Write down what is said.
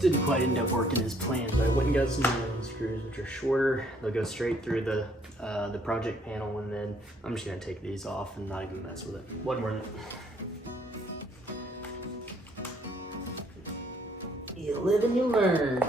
Didn't quite end up working as planned, but I went and got some Allen screws, which are shorter. They'll go straight through the project panel, and then I'm just gonna take these off and not even mess with it. Wasn't worth it. You live and you learn.